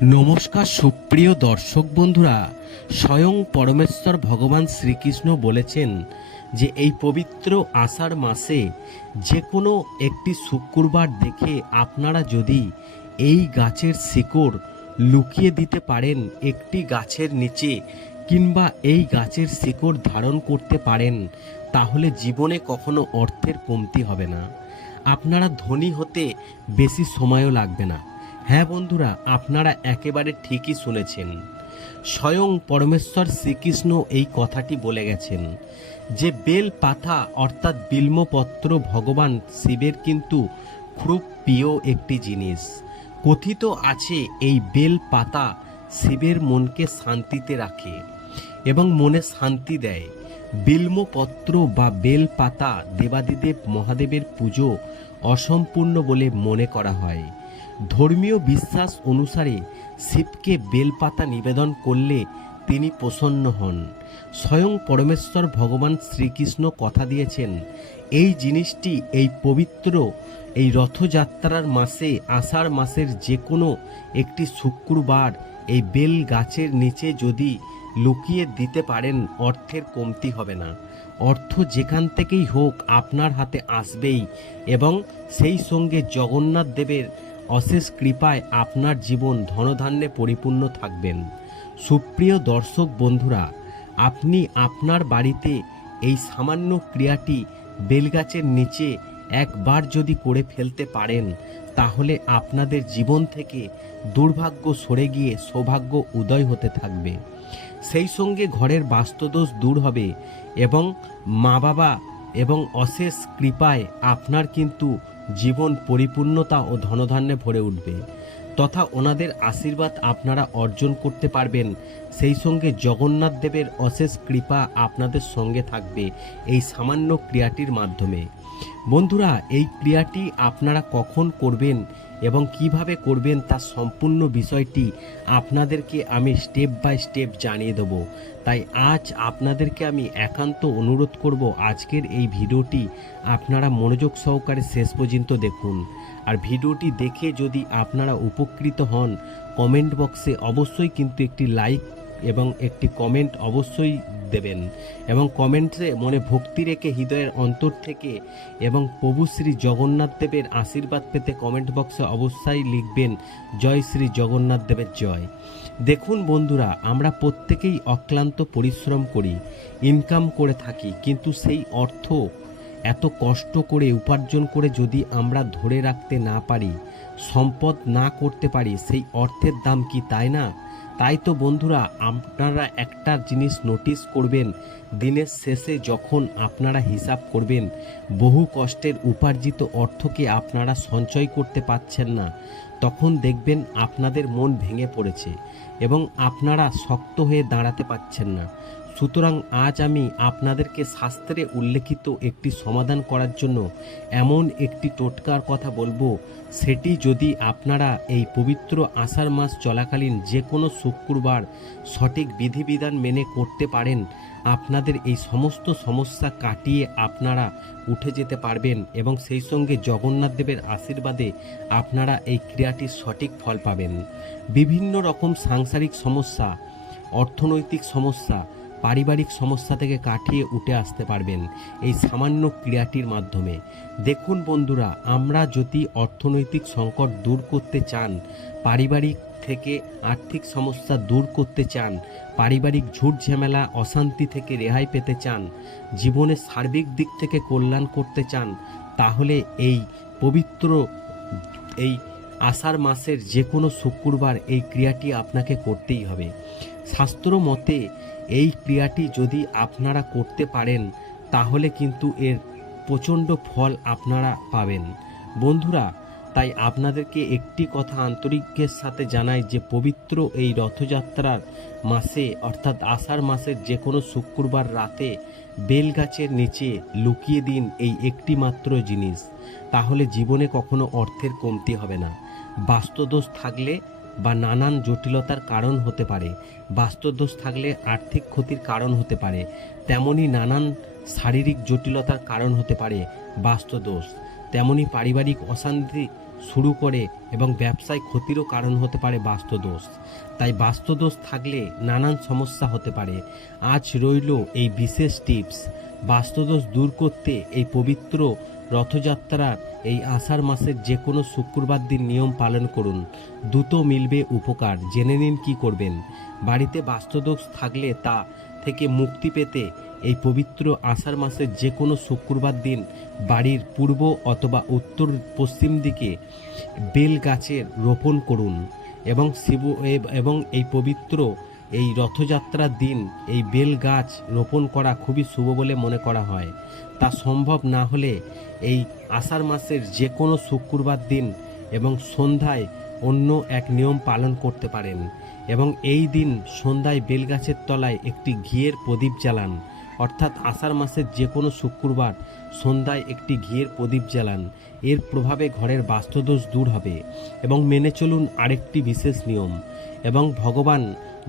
নমস্কার সুপ্রিয় দর্শক বন্ধুরা, স্বয়ং পরমেশ্বর ভগবান শ্রীকৃষ্ণ বলেছেন যে এই পবিত্র আষাঢ় মাসে যে কোনো একটি শুক্রবার দেখে আপনারা যদি এই গাছের শিকড় লুকিয়ে দিতে পারেন একটি গাছের নিচে কিংবা এই গাছের শিকড় ধারণ করতে পারেন, তাহলে জীবনে কখনো অর্থের কমতি হবে না। আপনারা ধনী হতে বেশি সময়ও লাগবে না। হ্যাঁ বন্ধুরা, আপনারা একেবারে ঠিকই শুনেছেন। স্বয়ং পরমেশ্বর শ্রীকৃষ্ণ এই কথাটি বলে গেছেন যে, বেল পাতা অর্থাৎ বিল্মপত্র ভগবান শিবের কিন্তু খুব প্রিয় একটি জিনিস। কথিত আছে, এই বেল পাতা শিবের মনকে শান্তিতে রাখে এবং মনে শান্তি দেয়। বিল্মপত্র বা বেল পাতা দেবাদিদেব মহাদেবের পুজো অসম্পূর্ণ বলে মনে করা হয়। ধর্মীয় বিশ্বাস অনুসারে শিবকে বেলপাতা নিবেদন করলে তিনি প্রসন্ন হন। স্বয়ং পরমেশ্বর ভগবান শ্রীকৃষ্ণ কথা দিয়েছেন, এই জিনিসটি, এই পবিত্র, এই রথযাত্রার মাসে, আষাঢ় মাসের যে কোনো একটি শুক্রবার, এই বেল গাছের নিচে যদি লুকিয়ে দিতে পারেন, অর্থের কমতি হবে না। অর্থ যেখান থেকেই হোক আপনার হাতে আসবেই এবং সেই সঙ্গে জগন্নাথ দেবের অশেষ কৃপায় আপনার জীবন ধনধান্যে পরিপূর্ণ থাকবেন। সুপ্রিয় দর্শক বন্ধুরা, আপনি আপনার বাড়িতে এই সামান্য ক্রিয়াটি বেলগাছের নিচে একবার যদি করে ফেলতে পারেন, তাহলে আপনাদের জীবন থেকে দুর্ভাগ্য সরে গিয়ে সৌভাগ্য উদয় হতে থাকবে। সেই সঙ্গে ঘরের বাস্তুদোষ দূর হবে এবং মা বাবা এবং অশেষ কৃপায় আপনার কিন্তু জীবন পরিপূর্ণতা ও ধনধান্যে ভরে উঠবে। তথা ওনাদের আশীর্বাদ আপনারা অর্জন করতে পারবেন। সেই সঙ্গে জগন্নাথ দেবের অশেষ কৃপা আপনাদের সঙ্গে থাকবে এই সামান্য ক্রিয়াটির মাধ্যমে। বন্ধুরা, এই ক্রিয়াটি আপনারা কখন করবেন এবং কীভাবে করবেন তার সম্পূর্ণ বিষয়টি আপনাদেরকে আমি স্টেপ বাই স্টেপ জানিয়ে দেব। তাই আজ আপনাদেরকে আমি একান্ত অনুরোধ করব আজকের এই ভিডিওটি আপনারা মনোযোগ সহকারে শেষ পর্যন্ত দেখুন। আর ভিডিওটি দেখে যদি আপনারা উপকৃত হন কমেন্ট বক্সে অবশ্যই কিন্তু একটি লাইক এবং একটি কমেন্ট অবশ্যই দেবেন এবং কমেন্টে মনে ভক্তি রেখে হৃদয়ের অন্তর থেকে এবং প্রভু শ্রী জগন্নাথ দেবের আশীর্বাদ পেতে কমেন্ট বক্সে অবশ্যই লিখবেন, জয় শ্রী জগন্নাথ দেবের জয়। দেখুন বন্ধুরা, আমরা প্রত্যেকেই অক্লান্ত পরিশ্রম করি ইনকাম করে থাকি, কিন্তু সেই অর্থ এত কষ্ট করে উপার্জন করে যদি আমরা ধরে রাখতে না পারি, সম্পদ না করতে পারি, সেই অর্থের দাম কি তাই না? তাই তো বন্ধুরা, আপনারা একটা জিনিস নোটিস করবেন। দিনের শেষে যখন আপনারা হিসাব করবেন, বহু কষ্টের উপার্জিত অর্থকে আপনারা সঞ্চয় করতে পাচ্ছেন না। তখন দেখবেন আপনাদের মন ভেঙে পড়েছে এবং আপনারা শক্ত হয়ে দাঁড়াতে পাচ্ছেন না। সুতরাং আজ আমি আপনাদেরকে শাস্ত্রে উল্লেখিত একটি সমাধান করার জন্য এমন একটি টোটকার কথা বলব। সেটি যদি আপনারা এই পবিত্র আষাঢ় মাস চলাকালীন যে কোনো শুক্রবার সঠিক বিধিবিধান মেনে করতে পারেন, আপনাদের এই সমস্ত সমস্যা কাটিয়ে আপনারা উঠে যেতে পারবেন এবং সেই সঙ্গে জগন্নাথ দেবের আশীর্বাদে আপনারা এই ক্রিয়াটির সঠিক ফল পাবেন। বিভিন্ন রকম সাংসারিক সমস্যা, অর্থনৈতিক সমস্যা পারিবারিক সমস্যা থেকে কাটিয়ে উঠে আসতে পারবেন এই সামান্য ক্রিয়াটির মাধ্যমে। দেখুন বন্ধুরা, আমরা যদি অর্থনৈতিক সংকট দূর করতে চান, পারিবারিক থেকে আর্থিক সমস্যা দূর করতে চান, পারিবারিক ঝুট ঝামেলা, অশান্তি থেকে রেহাই পেতে চান, জীবনের সার্বিক দিক থেকে কল্যাণ করতে চান, তাহলে এই পবিত্র, এই আষাঢ় মাসের যে কোনো শুক্রবার এই ক্রিয়াটি আপনাকে করতেই হবে। শাস্ত্র মতে এই ক্রিয়াটি যদি আপনারা করতে পারেন, তাহলে কিন্তু এর প্রচণ্ড ফল আপনারা পাবেন। বন্ধুরা, তাই আপনাদেরকে একটি কথা আন্তরিকের সাথে জানাই যে পবিত্র এই রথযাত্রার মাসে, অর্থাৎ আষাঢ় মাসের যে কোনো শুক্রবার রাতে বেলগাছের নিচে লুকিয়ে দিন এই একটি মাত্র জিনিস। তাহলে জীবনে কখনো অর্থের কমতি হবে না। বাস্তুদোষ থাকলে বা নানান জটিলতার কারণ হতে পারে, বাস্তুদোষ থাকলে আর্থিক ক্ষতির কারণ হতে পারে, তেমনি নানান শারীরিক জটিলতার কারণ হতে পারে বাস্তুদোষ। তেমনি পারিবারিক অশান্তি শুরু করে এবং ব্যবসায় ক্ষতিরও কারণ হতে পারে বাস্তুদোষ। তাই বাস্তুদোষ থাকলে নানান সমস্যা হতে পারে। আজ রইল এই বিশেষ টিপস। বাস্তুদোষ দূর করতে এই পবিত্র রথযাত্রার এই আষাঢ় মাসের যে কোনো শুক্রবার দিন নিয়ম পালন করুন। দ্রুত মিলবে উপকার, জেনে নিন কি করবেন। বাড়িতে বাস্তুদোষ থাকলে তা থেকে মুক্তি পেতে এই পবিত্র আষাঢ় মাসের যে কোনো শুক্রবার দিন বাড়ির পূর্ব অথবা উত্তর পশ্চিম দিকে বেল গাছের রোপণ করুন এবং শিব, এবং এই পবিত্র এই রথযাত্রার দিন এই বেল গাছ রোপণ করা খুবই শুভ বলে মনে করা হয়। তা সম্ভব না হলে এই আষাঢ় মাসের যে কোনো শুক্রবার দিন এবং সন্ধ্যায় অন্য এক নিয়ম পালন করতে পারেন এবং এই দিন সন্ধ্যায় বেলগাছের তলায় একটি ঘিয়ের প্রদীপ জ্বালান। অর্থাৎ আষাঢ় মাসের যে কোনো শুক্রবার সন্ধ্যায় একটি ঘিয়ের প্রদীপ জ্বালান। এর প্রভাবে ঘরের বাস্তুদোষ দূর হবে এবং মেনে চলুন আরেকটি বিশেষ নিয়ম এবং ভগবান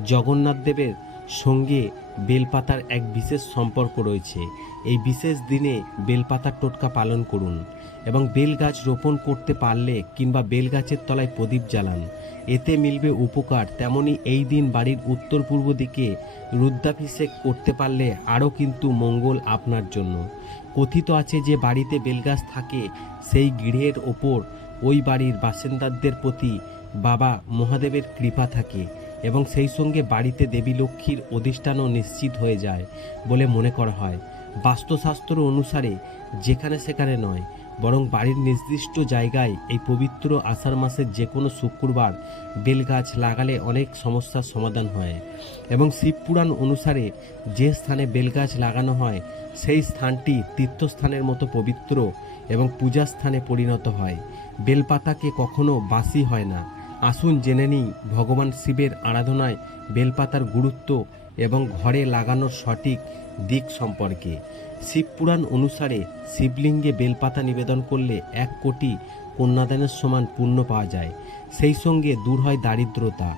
জগন্নাথ দেবের সঙ্গে বেলপাতার এক বিশেষ সম্পর্ক রয়েছে। এই বিশেষ দিনে বেলপাতার টোটকা পালন করুন এবং বেল গাছ রোপণ করতে পারলে কিংবা বেল গাছের তলায় প্রদীপ জ্বালান। এতে মিলবে উপকার। তেমনি এই দিন বাড়ির উত্তর পূর্ব দিকে রুদ্রাভিষেক করতে পারলে আরও কিন্তু মঙ্গল আপনার জন্য। কথিত আছে যে বাড়িতে বেলগাছ থাকে, সেই গৃহের ওপর ওই বাড়ির বাসিন্দাদের প্রতি বাবা মহাদেবের কৃপা থাকে। এবং সেই সঙ্গে বাড়িতে দেবী লক্ষ্মীর অধিষ্ঠানও নিশ্চিত হয়ে যায় বলে মনে করা হয়। বাস্তুশাস্ত্র অনুসারে যেখানে সেখানে নয়, বরং বাড়ির নির্দিষ্ট জায়গায় এই পবিত্র আষাঢ় মাসের যে কোনো শুক্রবার বেলগাছ লাগালে অনেক সমস্যার সমাধান হয় এবং শিবপুরাণ অনুসারে যে স্থানে বেলগাছ লাগানো হয়, সেই স্থানটি তীর্থস্থানের মতো পবিত্র এবং পূজা স্থানে পরিণত হয়। বেলপাতাকে কখনো বাসি হয় না। আসুন জেনে নিই, ভগবান শিবের আরাধনায় বেলপাতার গুরুত্ব এবং ঘরে লাগানোর সঠিক দিক সম্পর্কে। শিবপুরাণ অনুসারে শিবলিঙ্গে বেলপাতা নিবেদন করলে এক কোটি কন্যাদানের সমান পুণ্য পাওয়া যায়। সেই সঙ্গে দূর হয় দারিদ্রতা।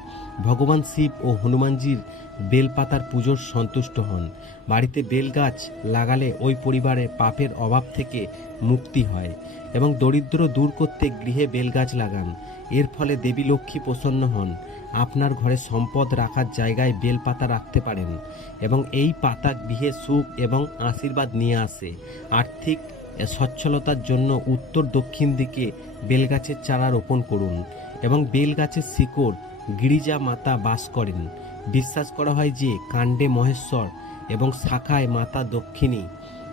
ভগবান শিব ও হনুমানজির বেলপাতার পুজোর সন্তুষ্ট হন। বাড়িতে বেল গাছ লাগালে ওই পরিবারে পাপের অভাব থেকে মুক্তি হয় এবং দরিদ্র দূর করতে গৃহে বেলগাছ লাগান। এর ফলে দেবী লক্ষ্মী প্রসন্ন হন। আপনার ঘরে সম্পদ রাখার জায়গায় বেলপাতা রাখতে পারেন এবং এই পাতা গৃহে সুখ এবং আশীর্বাদ নিয়ে আসে। আর্থিক সচ্ছলতার জন্য উত্তর দক্ষিণ দিকে বেলগাছের চারা রোপণ করুন এবং বেলগাছের শিকড় গিরিজা মাতা বাস করেন। বিশ্বাস করা হয় যে কাণ্ডে মহেশ্বর এবং শাখায় মাতা দক্ষিণী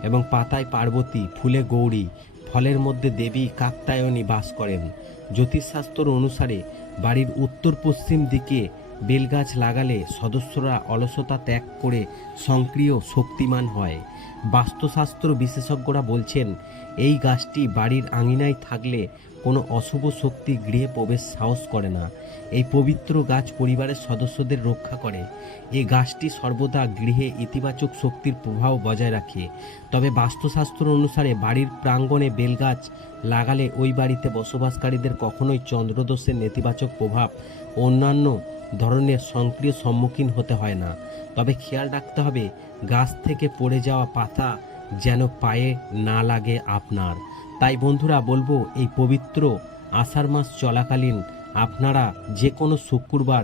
এবং পাতায় পার্বতী, ফুলে গৌরী, ফলের মধ্যে দেবী কাত্তায়নী বাস করেন। জ্যোতিষশাস্ত্র অনুসারে বাড়ির উত্তর পশ্চিম দিকে বেলগাছ লাগালে সদস্যরা অলসতা ত্যাগ করে সক্রিয় শক্তিমান হয়। বাস্তুশাস্ত্র বিশেষজ্ঞরা বলছেন, এই গাছটি বাড়ির আঙিনায় থাকলে কোনো অশুভ শক্তি গৃহে প্রবেশ সাহস করে না। এই পবিত্র গাছ পরিবারের সদস্যদের রক্ষা করে। এই গাছটি সর্বদা গৃহে ইতিবাচক শক্তির প্রভাব বজায় রাখে। তবে বাস্তুশাস্ত্র অনুসারে বাড়ির প্রাঙ্গণে বেলগাছ লাগালে ওই বাড়িতে বসবাসকারীদের কখনোই চন্দ্রদোষের নেতিবাচক প্রভাব অন্যান্য ধরনের সক্রিয় সম্মুখীন হতে হয় না। তবে খেয়াল রাখতে হবে, গাছ থেকে পড়ে যাওয়া পাতা যেন পায়ে না লাগে আপনার। তাই বন্ধুরা, বলব, এই পবিত্র আষাঢ় মাস চলাকালীন আপনারা যে কোনো শুক্রবার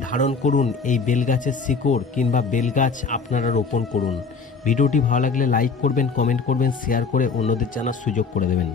ধারণ করুন এই বেলগাছের শিকড় কিংবা বেলগাছ আপনারা রোপণ করুন। ভিডিওটি ভালো লাগলে লাইক করবেন, কমেন্ট করবেন, শেয়ার করে অন্যদের জানার সুযোগ করে দেবেন।